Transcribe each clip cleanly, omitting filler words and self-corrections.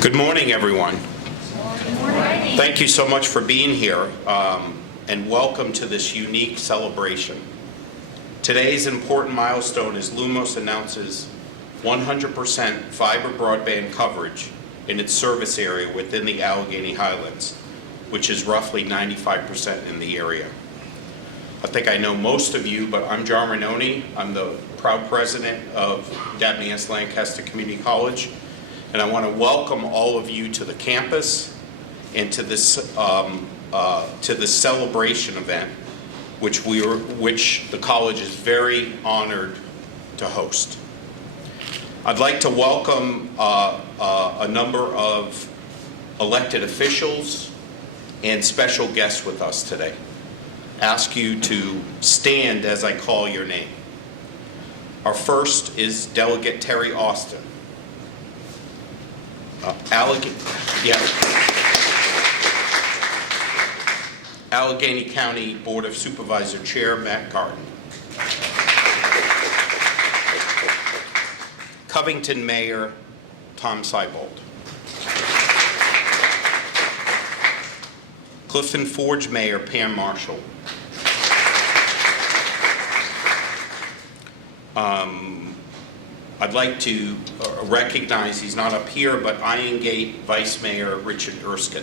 Good morning, everyone. Good morning. Thank you so much for being here, and welcome to this unique celebration. Today's important milestone is Lumos announces 100% fiber broadband coverage in its service area within the Allegheny Highlands, which is roughly 95% in the area. I think I know most of you, but I'm John Ranoni. I'm the proud president of Dabney S. Lancaster Community College, and I want to welcome all of you to the campus and to this celebration event, which the college is very honored to host. I'd like to welcome a number of elected officials and special guests with us today. Ask you to stand as I call your name. Our first is Delegate Terry Austin. Allegheny County Board of Supervisor Chair Matt Garden. Covington Mayor Tom Seibold. Clifton Forge Mayor Pam Marshall. I'd like to recognize, he's not up here, but Iron Gate Vice Mayor Richard Erskine.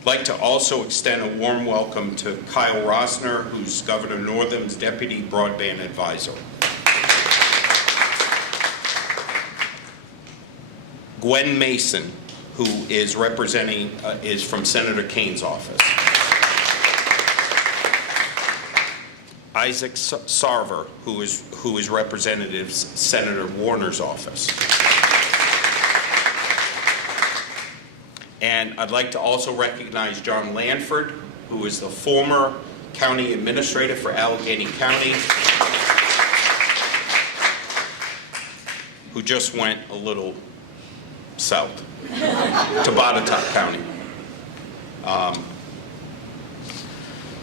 I'd like to also extend a warm welcome to Kyle Rosner, who's Governor Northam's Deputy Broadband Advisor. Gwen Mason, who is representing, is from Senator Kane's office. Isaac Sarver, who is Representative Senator Warner's office. And I'd like to also recognize John Lanford, who is the former county administrator for Allegheny County, who just went a little south to Botetourt County.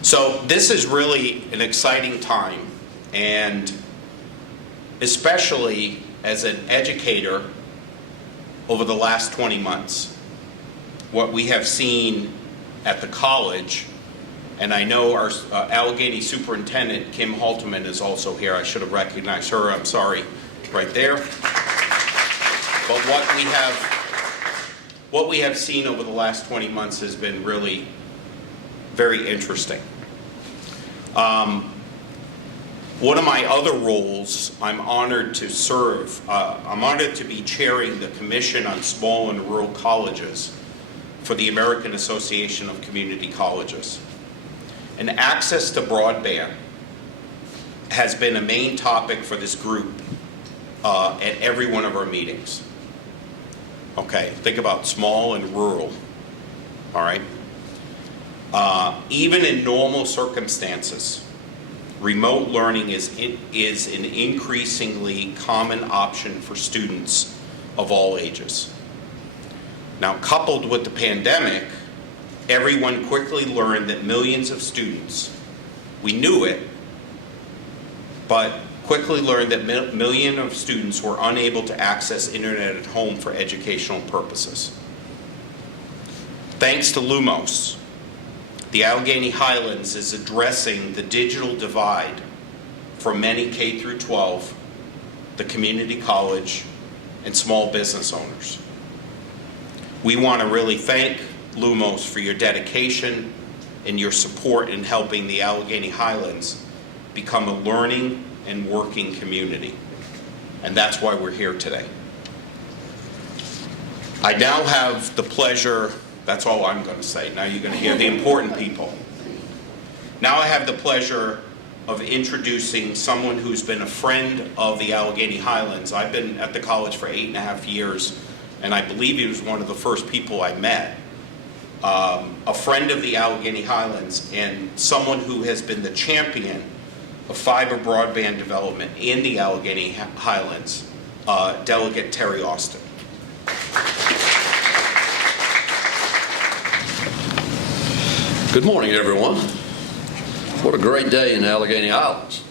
So this is really an exciting time, and especially as an educator over the last 20 months, what we have seen at the college, and I know our Allegheny Superintendent, Kim Halterman, is also here. I should have recognized her, I'm sorry, right there. But what we have seen over the last 20 months has been really very interesting. One of my other roles, I'm honored to serve, I'm honored to be chairing the Commission on Small and Rural Colleges for the American Association of Community Colleges. And access to broadband has been a main topic for this group at every one of our meetings. Okay, think about small and rural, all right? Even in normal circumstances, remote learning is an increasingly common option for students of all ages. Now, coupled with the pandemic, everyone quickly learned that millions of students, we knew it, but quickly learned that millions of students were unable to access internet at home for educational purposes. Thanks to Lumos, the Allegheny Highlands is addressing the digital divide for many K through 12, the community college, and small business owners. We want to really thank Lumos for your dedication and your support in helping the Allegheny Highlands become a learning and working community. And that's why we're here today. I now have the pleasure, that's all I'm going to say. Now you're going to hear the important people. Now I have the pleasure of introducing someone who's been a friend of the Allegheny Highlands. I've been at the college for 8.5 years, and I believe he was one of the first people I met. A friend of the Allegheny Highlands and someone who has been the champion of fiber broadband development in the Allegheny Highlands, Delegate Terry Austin. Good morning, everyone. What a great day in the Allegheny Highlands.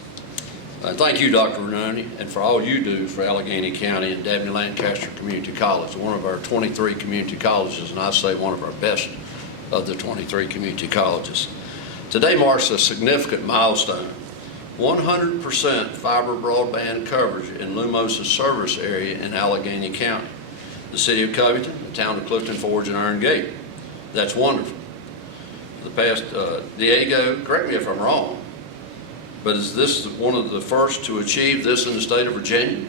Thank you, Dr. Renoni, and for all you do for Allegheny County and Dabney Lancaster Community College, one of our 23 community colleges, and I say one of our best of the 23 community colleges. Today marks a significant milestone. 100% fiber broadband coverage in Lumos' service area in Allegheny County, the city of Covington, the town of Clifton Forge, and Iron Gate. That's wonderful. For the past, Diego, correct me if I'm wrong, but is this one of the first to achieve this in the state of Virginia?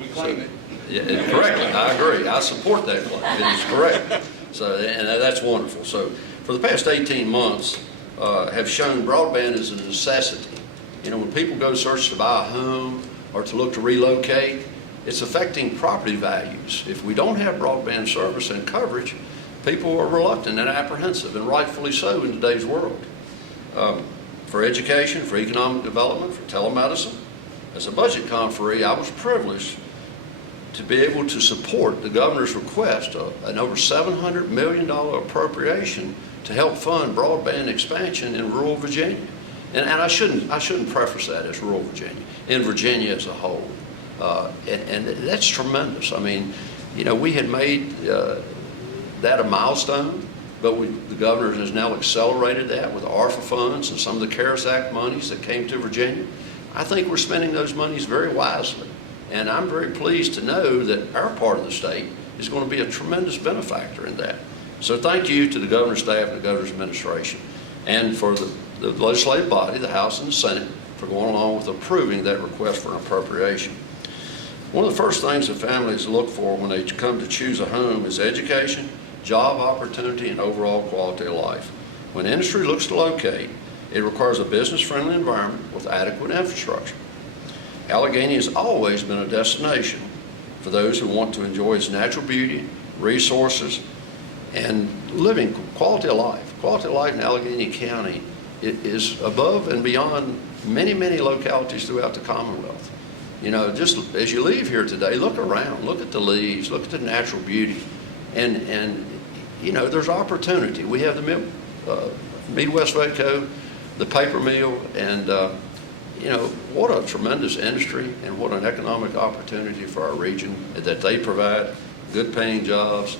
We claim it. Yeah, correctly. I agree. I support that claim. It is correct. So, and that's wonderful. So, for the past 18 months, have shown broadband is a necessity. You know, when people go search to buy a home or to look to relocate, it's affecting property values. If we don't have broadband service and coverage, people are reluctant and apprehensive, and rightfully so in today's world. For education, for economic development, for telemedicine, as a budget conferee, I was privileged to be able to support the governor's request of an over $700 million appropriation to help fund broadband expansion in rural Virginia. And I shouldn't preface that as rural Virginia, in Virginia as a whole. And that's tremendous. I mean, you know, we had made that a milestone, but the governor has now accelerated that with ARFA funds and some of the CARES Act monies that came to Virginia. I think we're spending those monies very wisely. And I'm very pleased to know that our part of the state is going to be a tremendous benefactor in that. So thank you to the governor's staff and the governor's administration, and for the legislative body, the House and the Senate, for going along with approving that request for an appropriation. One of the first things that families look for when they come to choose a home is education, job opportunity, and overall quality of life. When industry looks to locate, it requires a business-friendly environment with adequate infrastructure. Allegheny has always been a destination for those who want to enjoy its natural beauty, resources, and living quality of life. Quality of life in Allegheny County is above and beyond many, many localities throughout the Commonwealth. You know, just as you leave here today, look around, look at the leaves, look at the natural beauty, and you know, there's opportunity. We have the Midwest Vaco, the paper mill, and you know, what a tremendous industry and what an economic opportunity for our region that they provide, good paying jobs.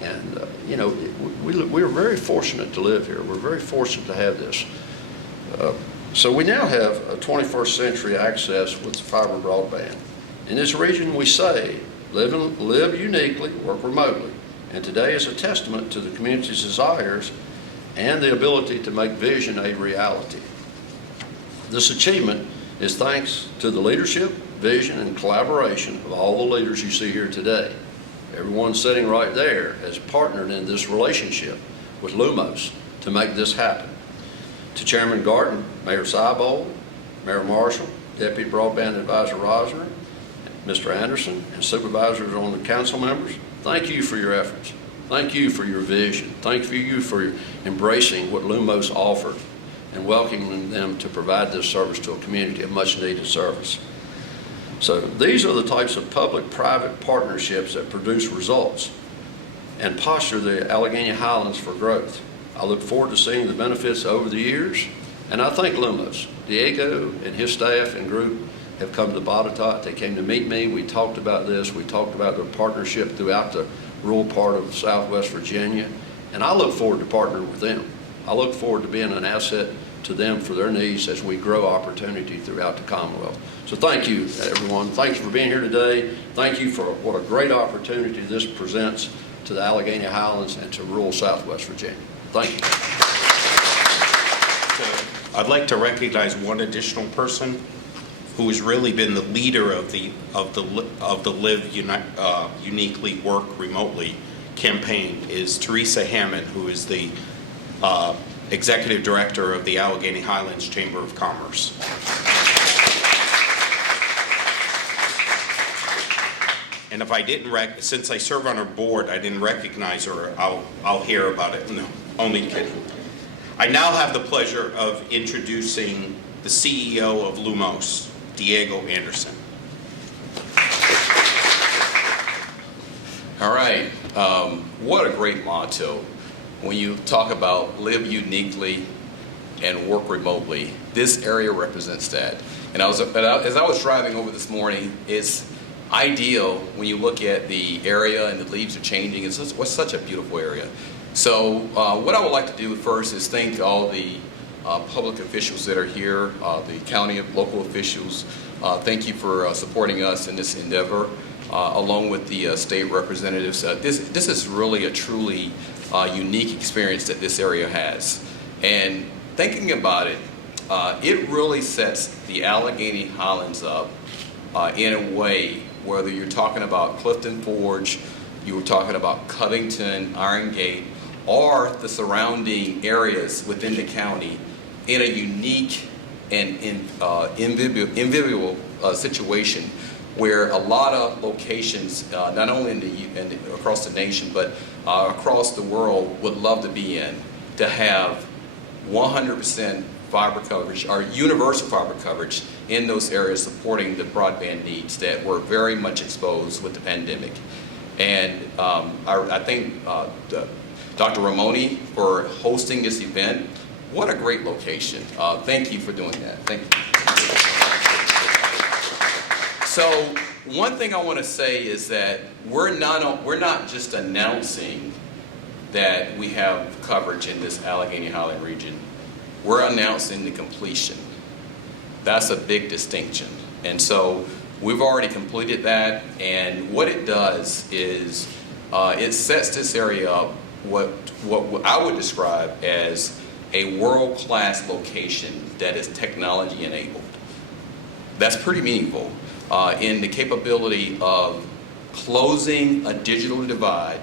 And you know, we're very fortunate to live here. We're very fortunate to have this. So we now have a 21st century access with fiber broadband. In this region, we say, live uniquely, work remotely. And today is a testament to the community's desires and the ability to make vision a reality. This achievement is thanks to the leadership, vision, and collaboration of all the leaders you see here today. Everyone sitting right there has partnered in this relationship with Lumos to make this happen. To Chairman Garten, Mayor Seibold, Mayor Marshall, Deputy Broadband Advisor Rosner, Mr. Anderson, and supervisors on the council members, thank you for your efforts. Thank you for your vision. Thank you for embracing what Lumos offered and welcoming them to provide this service to a community of much needed service. So these are the types of public-private partnerships that produce results and posture the Allegheny Highlands for growth. I look forward to seeing the benefits over the years, and I thank Lumos. Diego and his staff and group have come to Botetourt. They came to meet me. We talked about this. We talked about their partnership throughout the rural part of Southwest Virginia, and I look forward to partnering with them. I look forward to being an asset to them for their needs as we grow opportunity throughout the Commonwealth. So thank you, everyone. Thank you for being here today. Thank you for what a great opportunity this presents to the Allegheny Highlands and to rural Southwest Virginia. Thank you. I'd like to recognize one additional person who has really been the leader of the Live Uniquely, Work Remotely campaign is Teresa Hammond, who is the Executive Director of the Allegheny Highlands Chamber of Commerce. And if I didn't, since I serve on her board, I didn't recognize her, I'll hear about it. No, only kidding. I now have the pleasure of introducing the CEO of Lumos, Diego Anderson. All right. What a great motto when you talk about live uniquely, and work remotely. This area represents that. And as I was driving over this morning, it's ideal when you look at the area and the leaves are changing. It's such a beautiful area. So what I would like to do first is thank all the public officials that are here, the county and local officials. Thank you for supporting us in this endeavor, along with the state representatives. This is really a truly unique experience that this area has. And thinking about it, it really sets the Allegheny Highlands up in a way, whether you're talking about Clifton Forge, you were talking about Covington, Iron Gate, or the surrounding areas within the county, in a unique and enviable situation where a lot of locations, not only across the nation, but across the world, would love to be in, to have 100% fiber coverage, or universal fiber coverage in those areas supporting the broadband needs that were very much exposed with the pandemic. And I thank Dr. Ramoni for hosting this event. What a great location. Thank you for doing that. Thank you. So one thing I want to say is that we're not just announcing that we have coverage in this Allegheny Highland region. We're announcing the completion. That's a big distinction. And so we've already completed that, and what it does is it sets this area up what I would describe as a world-class location that is technology enabled. That's pretty meaningful in the capability of closing a digital divide.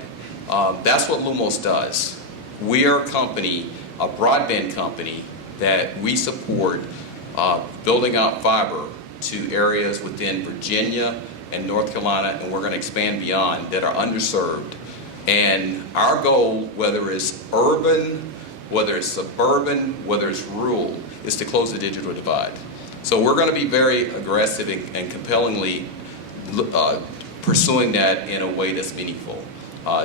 That's what Lumos does. We are a company, a broadband company, that we support building out fiber to areas within Virginia and North Carolina, and we're going to expand beyond, that are underserved. And our goal, whether it's urban, whether it's suburban, whether it's rural, is to close the digital divide. So we're going to be very aggressive and compellingly pursuing that in a way that's meaningful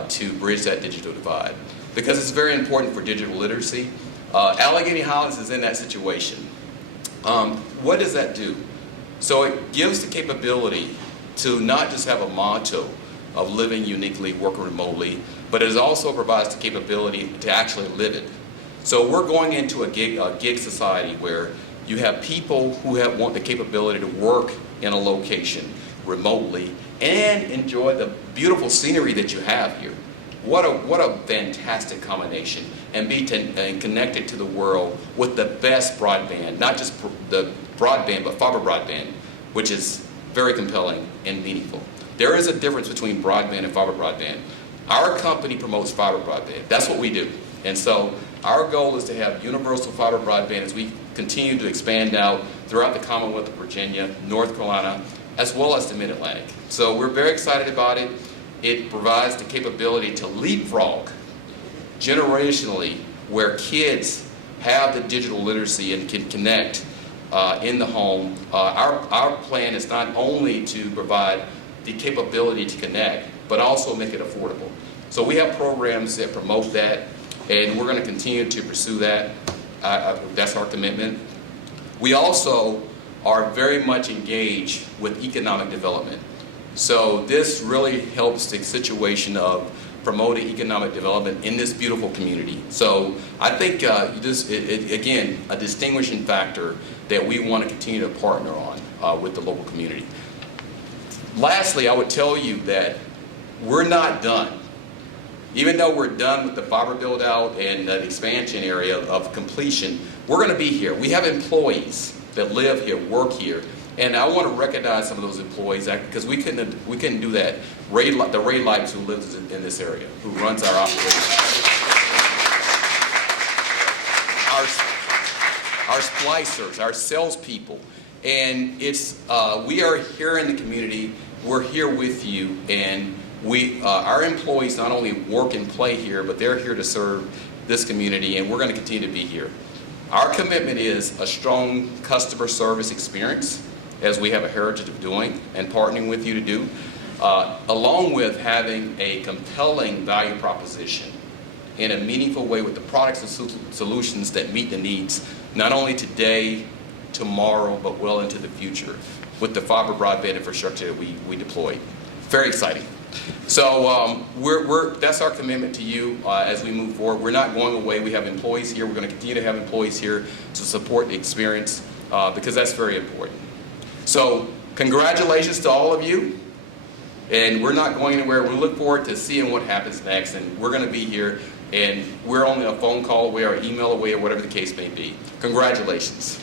to bridge that digital divide, because it's very important for digital literacy. Allegheny Highlands is in that situation. What does that do? So it gives the capability to not just have a motto of living uniquely, working remotely, but it also provides the capability to actually live it. So we're going into a gig society where you have people who want the capability to work in a location remotely and enjoy the beautiful scenery that you have here. What a fantastic combination, and be connected to the world with the best broadband, not just the broadband, but fiber broadband, which is very compelling and meaningful. There is a difference between broadband and fiber broadband. Our company promotes fiber broadband. That's what we do. And so our goal is to have universal fiber broadband as we continue to expand out throughout the Commonwealth of Virginia, North Carolina, as well as the Mid-Atlantic. So we're very excited about it. It provides the capability to leapfrog generationally, where kids have the digital literacy and can connect in the home. Our plan is not only to provide the capability to connect, but also make it affordable. So we have programs that promote that, and we're going to continue to pursue that. That's our commitment. We also are very much engaged with economic development. So this really helps the situation of promoting economic development in this beautiful community. So I think again, a distinguishing factor that we want to continue to partner on with the local community. Lastly, I would tell you that we're not done. Even though we're done with the fiber build out and the expansion area of completion, we're going to be here. We have employees that live here, work here, and I want to recognize some of those employees because we couldn't do that. The Ray Lights, who lives in this area, who runs our operation. Our splicers, our salespeople, and we are here in the community. We're here with you, and our employees not only work and play here, but they're here to serve this community, and we're going to continue to be here. Our commitment is a strong customer service experience, as we have a heritage of doing and partnering with you to do, along with having a compelling value proposition in a meaningful way with the products and solutions that meet the needs not only today, tomorrow, but well into the future with the fiber broadband infrastructure that we deployed. Very exciting. So that's our commitment to you as we move forward. We're not going away. We have employees here. We're going to continue to have employees here to support the experience because that's very important. So congratulations to all of you. And we're not going anywhere. We look forward to seeing what happens next. And we're going to be here. And we're only a phone call away or email away or whatever the case may be. Congratulations.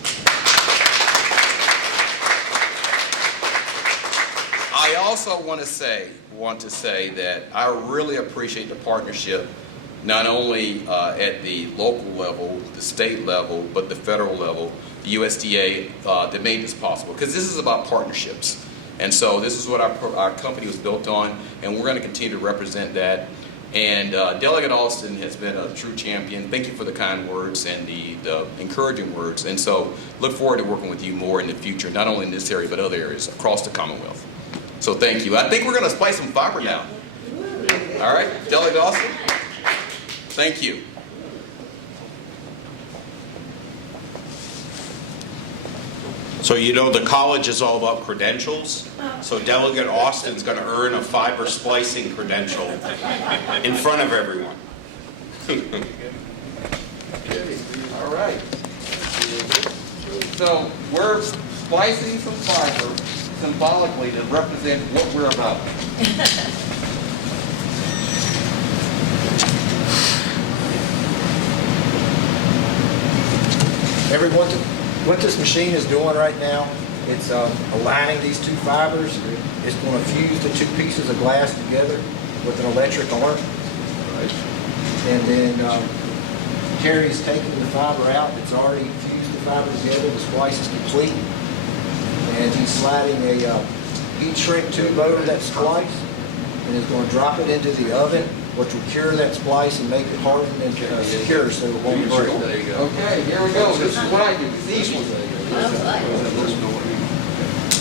I also want to say that I really appreciate the partnership, not only at the local level, the state level, but the federal level, the USDA that made this possible. Because this is about partnerships. And so this is what our company was built on, and we're going to continue to represent that. And Delegate Austin has been a true champion. Thank you for the kind words and the encouraging words. And so look forward to working with you more in the future, not only in this area, but other areas across the Commonwealth. So thank you. I think we're going to splice some fiber now. All right, Delegate Austin, thank you. So you know the college is all about credentials. So Delegate Austin's going to earn a fiber splicing credential in front of everyone. All right. So we're splicing some fiber symbolically to represent what we're about. Everyone, what this machine is doing right now, it's aligning these two fibers. It's going to fuse the two pieces of glass together with an electric arc. And then Carrie's taking the fiber out. It's already fused the fiber together. The splice is complete. And he's sliding a heat shrink tube over that splice and is going to drop it into the oven, which will cure that splice and make it harden and secure so it won't break. There you go. Okay, here we go. This is what I do. It's easy.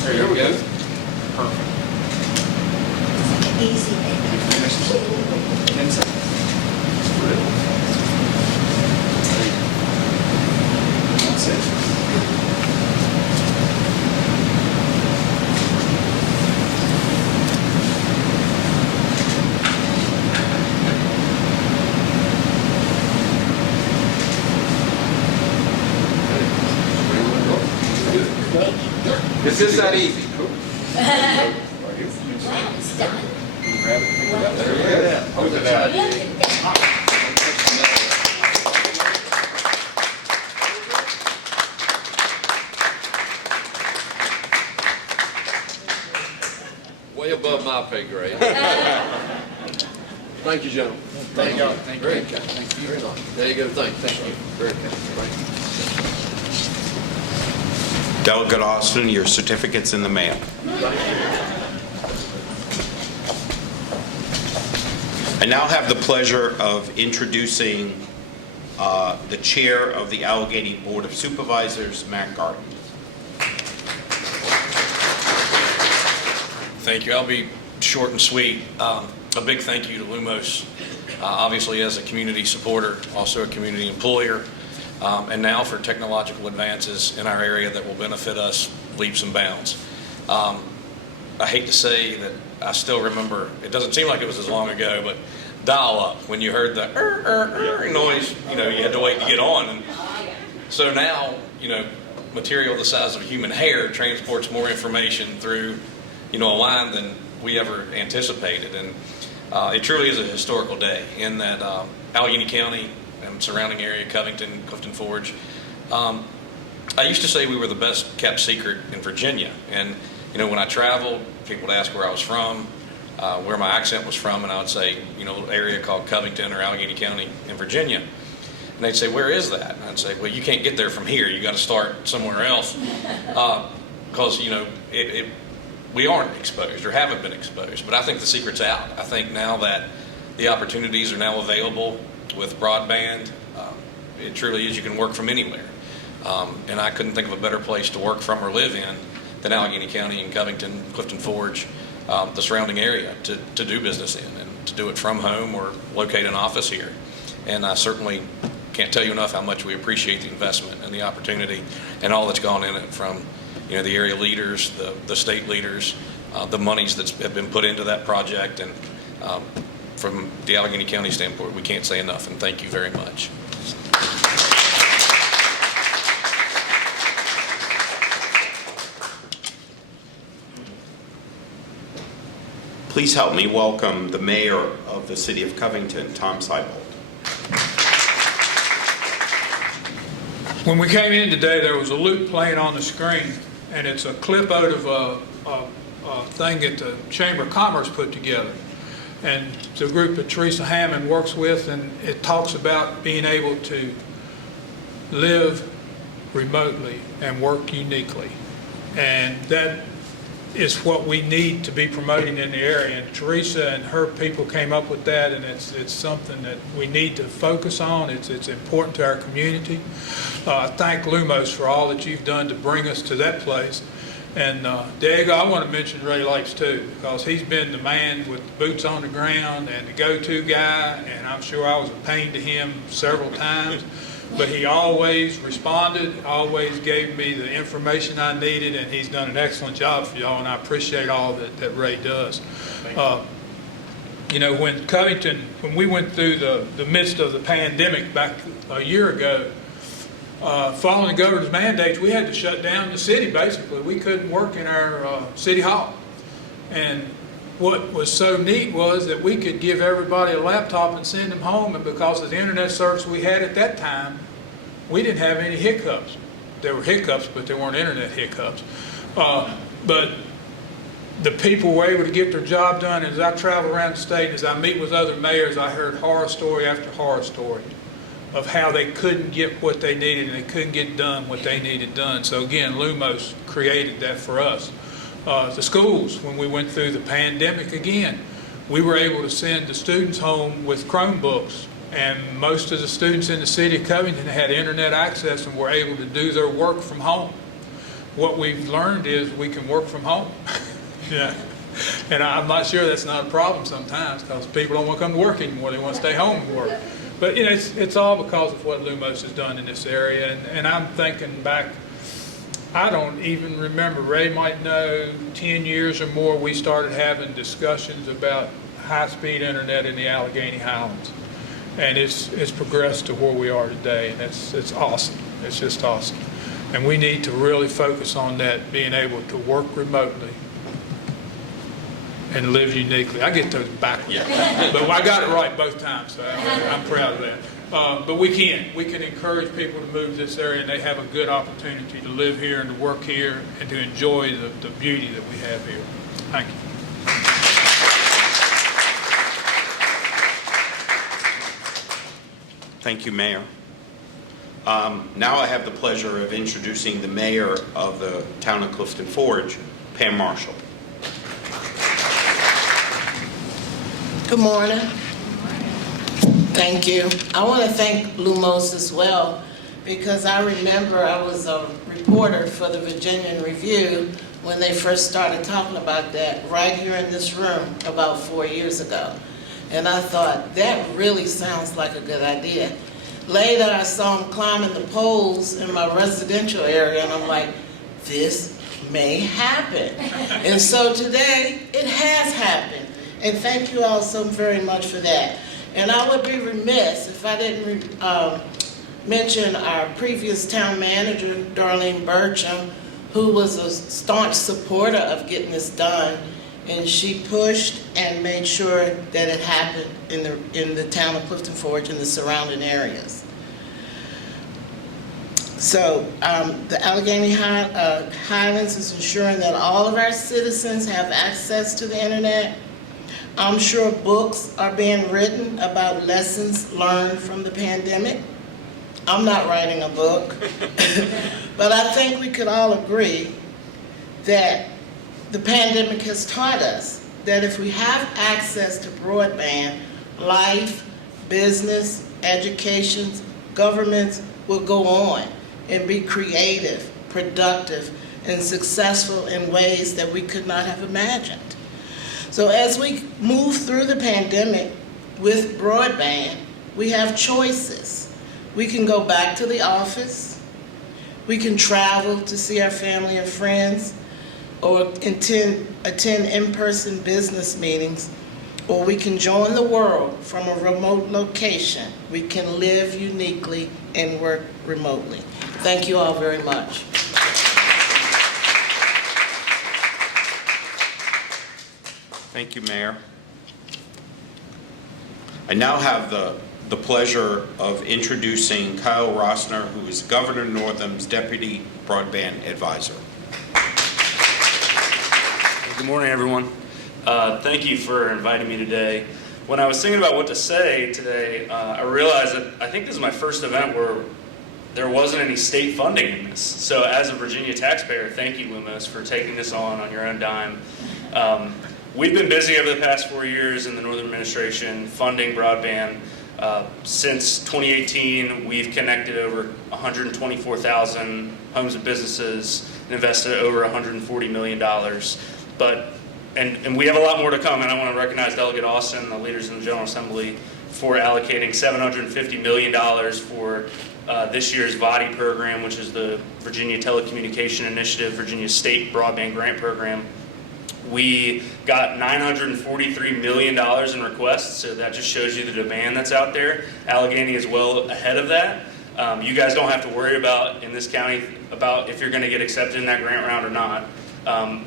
There you go. Perfect. Easy, That's it. It's just that easy. It's done. There you go. Look at that. Look at that. Way above my pay grade. Thank you, gentlemen. Thank you. Very kind. Thank you very much. There you go. Thank you. Very kind. Delegate Austin, your certificate's in the mail. I now have the pleasure of introducing the chair of the Allegheny Board of Supervisors, Matt Garten. Thank you. I'll be short and sweet. A big thank you to Lumos, obviously as a community supporter, also a community employer, and now for technological advances in our area that will benefit us leaps and bounds. I hate to say that I still remember, it doesn't seem like it was as long ago, but dial-up, when you heard the noise, you had to wait to get on. And so now, material the size of human hair transports more information through, a line than we ever anticipated. And it truly is a historical day in that Allegheny County and surrounding area, Covington, Clifton Forge. I used to say we were the best kept secret in Virginia. And, when I traveled, people would ask where I was from, where my accent was from, and I would say, a little area called Covington or Allegheny County in Virginia. And they'd say, where is that? And I'd say, well, you can't get there from here. You got to start somewhere else. Because, we aren't exposed or haven't been exposed. But I think the secret's out. I think now that the opportunities are now available with broadband, it truly is you can work from anywhere. And I couldn't think of a better place to work from or live in than Allegheny County and Covington, Clifton Forge, the surrounding area to do business in and to do it from home or locate an office here. And I certainly can't tell you enough how much we appreciate the investment and the opportunity and all that's gone in it from, the area leaders, the state leaders, the monies that have been put into that project. And from the Allegheny County standpoint, we can't say enough, and thank you very much. Please help me welcome the mayor of the city of Covington, Tom Seibold. When we came in today, there was a loop playing on the screen, and it's a clip out of a thing that the Chamber of Commerce put together. And it's a group that Teresa Hammond works with, and it talks about being able to live remotely and work uniquely. And that is what we need to be promoting in the area. And Teresa and her people came up with that, and it's something that we need to focus on. It's important to our community. I thank Lumos for all that you've done to bring us to that place. And Diego, I want to mention Ray Lakes too, because he's been the man with the boots on the ground and the go-to guy, and I'm sure I was a pain to him several times. But he always responded, always gave me the information I needed, and he's done an excellent job for y'all, and I appreciate all that Ray does. When Covington, when we went through the midst of the pandemic back a year ago, following the governor's mandates, we had to shut down the city, basically. We couldn't work in our city hall. And what was so neat was that we could give everybody a laptop and send them home, and because of the internet service we had at that time, we didn't have any hiccups. There were hiccups, but there weren't internet hiccups. But the people were able to get their job done. As I travel around the state, as I meet with other mayors, I heard horror story after horror story of how they couldn't get what they needed and they couldn't get done what they needed done. So again, Lumos created that for us. The schools, when we went through the pandemic again, we were able to send the students home with Chromebooks, and most of the students in the city of Covington had internet access and were able to do their work from home. What we've learned is we can work from home. Yeah. And I'm not sure that's not a problem sometimes, because people don't want to come to work anymore. They want to stay home and work. But it's all because of what Lumos has done in this area. And I'm thinking back, I don't even remember, Ray might know, 10 years or more, we started having discussions about high-speed internet in the Allegheny Highlands. And it's progressed to where we are today, and it's awesome. It's just awesome. And we need to really focus on that, being able to work remotely and live uniquely. I get those backwards, yeah. But I got it right both times, so I'm proud of that. But we can encourage people to move to this area, and they have a good opportunity to live here and to work here and to enjoy the beauty that we have here. Thank you. Thank you, Mayor. Now I have the pleasure of introducing the mayor of the town of Clifton Forge, Pam Marshall. Good morning. Thank you. I want to thank Lumos as well, because I remember I was a reporter for the Virginian Review when they first started talking about that right here in this room about 4 years ago. And I thought, that really sounds like a good idea. Later, I saw them climbing the poles in my residential area, and I'm like, this may happen. And so today, it has happened. And thank you all so very much for that. And I would be remiss if I didn't mention our previous town manager, Darlene Burcham, who was a staunch supporter of getting this done. And she pushed and made sure that it happened in the town of Clifton Forge and the surrounding areas. So the Allegheny Highlands is ensuring that all of our citizens have access to the internet. I'm sure books are being written about lessons learned from the pandemic. I'm not writing a book, but I think we could all agree that the pandemic has taught us that if we have access to broadband, life, business, education, governments will go on and be creative, productive, and successful in ways that we could not have imagined. So as we move through the pandemic with broadband, we have choices. We can go back to the office. We can travel to see our family and friends, or attend in-person business meetings, or we can join the world from a remote location. We can live uniquely and work remotely. Thank you all very much. Thank you, Mayor. I now have the pleasure of introducing Kyle Rossner, who is Governor Northam's Deputy Broadband Advisor. Good morning, everyone. Thank you for inviting me today. When I was thinking about what to say today, I realized that I think this is my first event where there wasn't any state funding in this. So as a Virginia taxpayer, thank you, Lumos, for taking this on your own dime. We've been busy over the past 4 years in the Northern Administration funding broadband. Since 2018, we've connected over 124,000 homes and businesses and invested over $140 million. And we have a lot more to come, and I want to recognize Delegate Austin, the leaders in the General Assembly, for allocating $750 million for this year's VODI program, which is the Virginia Telecommunication Initiative, Virginia State Broadband Grant Program. We got $943 million in requests, so that just shows you the demand that's out there. Allegheny is well ahead of that. You guys don't have to worry about, in this county, about if you're going to get accepted in that grant round or not.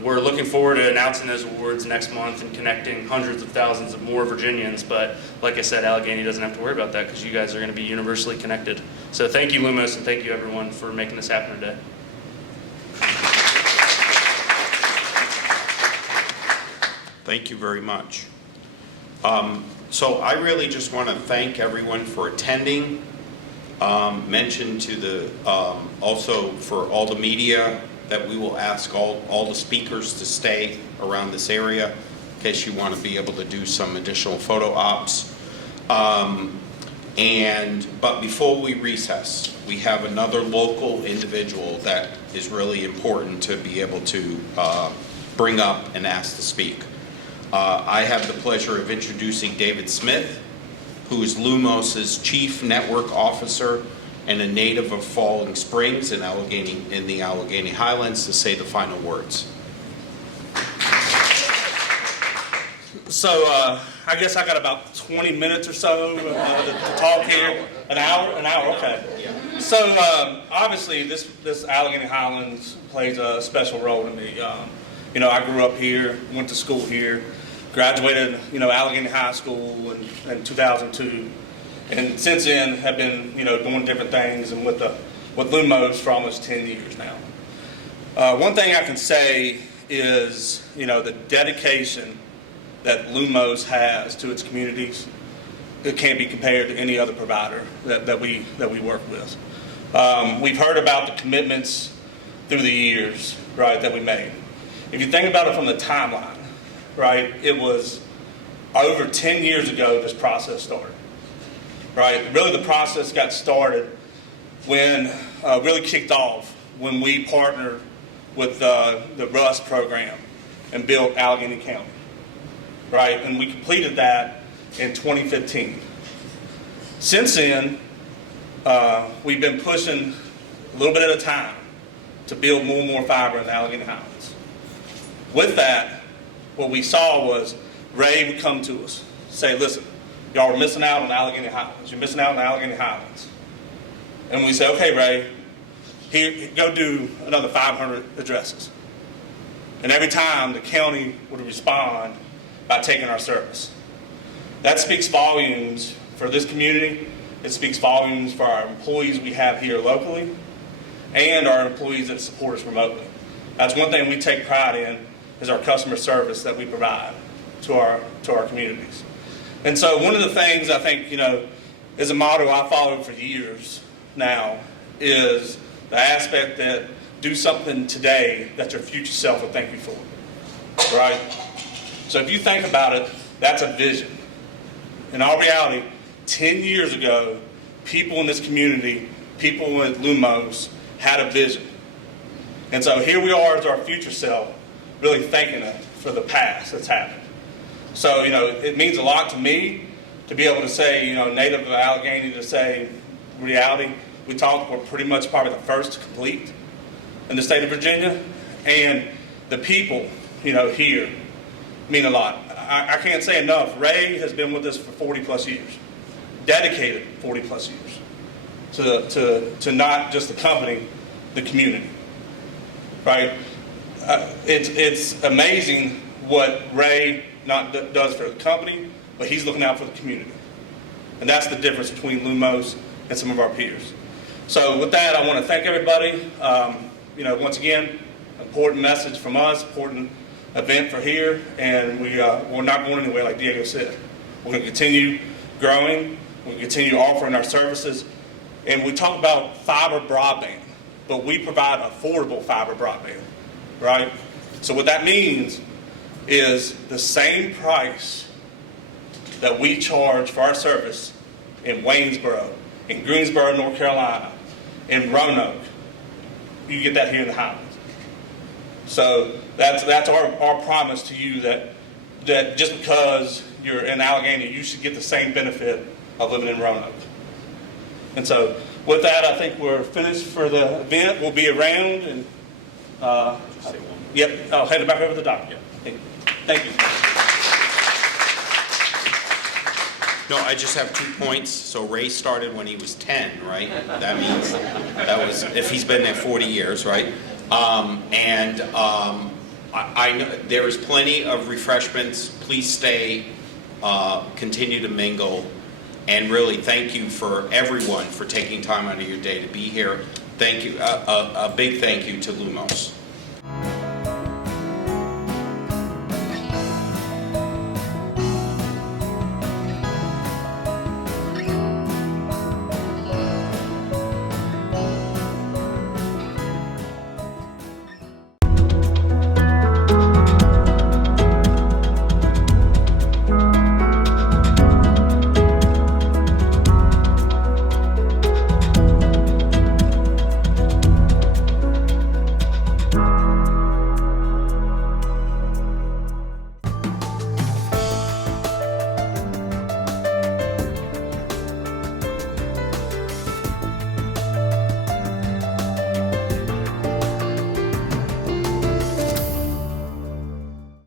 We're looking forward to announcing those awards next month and connecting hundreds of thousands of more Virginians, but like I said, Allegheny doesn't have to worry about that because you guys are going to be universally connected. So thank you, Lumos, and thank you, everyone, for making this happen today. Thank you very much. So I really just want to thank everyone for attending. Mention to the also for all the media that we will ask all the speakers to stay around this area in case you want to be able to do some additional photo ops. But before we recess, we have another local individual that is really important to be able to bring up and ask to speak. I have the pleasure of introducing David Smith, who is Lumos's Chief Network Officer and a native of Falling Springs in the Allegheny Highlands, to say the final words. So I guess I got about 20 minutes or so to talk here. An hour, okay. Yeah. So obviously this Allegheny Highlands plays a special role to me. I grew up here, went to school here, graduated Allegheny High School in 2002, and since then have been doing different things and with Lumos for almost 10 years now. One thing I can say is the dedication that Lumos has to its communities, it can't be compared to any other provider that we work with. We've heard about the commitments through the years, right, that we made. If you think about it from the timeline, right, it was over 10 years ago this process started, right? Really the process got started when, really kicked off when we partnered with the RUST program and built Allegheny County, right? And we completed that in 2015. Since then, we've been pushing a little bit at a time to build more and more fiber in the Allegheny Highlands. With that, what we saw was Ray would come to us, say, listen, y'all are missing out on the Allegheny Highlands. You're missing out on the Allegheny Highlands. And we say, okay, Ray, here, go do another 500 addresses. And every time the county would respond by taking our service. That speaks volumes for this community. It speaks volumes for our employees we have here locally and our employees that support us remotely. That's one thing we take pride in, is our customer service that we provide to our communities. And so one of the things I think, is a motto I followed for years now, is the aspect that do something today that your future self will thank you for, right? So if you think about it, that's a vision. In all reality, 10 years ago, people in this community, people with Lumos, had a vision. And so here we are as our future self, really thanking it for the past that's happened. So, it means a lot to me to be able to say, native of Allegheny, to say, reality. We talked, we're pretty much probably the first to complete in the state of Virginia, and the people, here mean a lot. I can't say enough. Ray has been with us for 40 plus years, dedicated 40 plus years to not just the company, the community, right? It's amazing what Ray not does for the company, but he's looking out for the community. And that's the difference between Lumos and some of our peers. So with that, I want to thank everybody. Once again, important message from us, important event for here, and we're not going anywhere, like Diego said. We're going to continue growing, we're going to continue offering our services, and we talk about fiber broadband, but we provide affordable fiber broadband, right? So what that means is the same price that we charge for our service in Waynesboro, in Greensboro, North Carolina, in Roanoke, you get that here in the Highlands. So that's our promise to you, that just because you're in Allegheny, you should get the same benefit of living in Roanoke. And so with that, I think we're finished for the event. We'll be around, and yep, I'll hand it back over to the doctor. Thank you. No, I just have 2 points. So Ray started when he was 10, right? That means that was, if he's been there 40 years, right? I know there is plenty of refreshments. Please stay, continue to mingle, and really thank you for everyone for taking time out of your day to be here. Thank you, a big thank you to Lumos.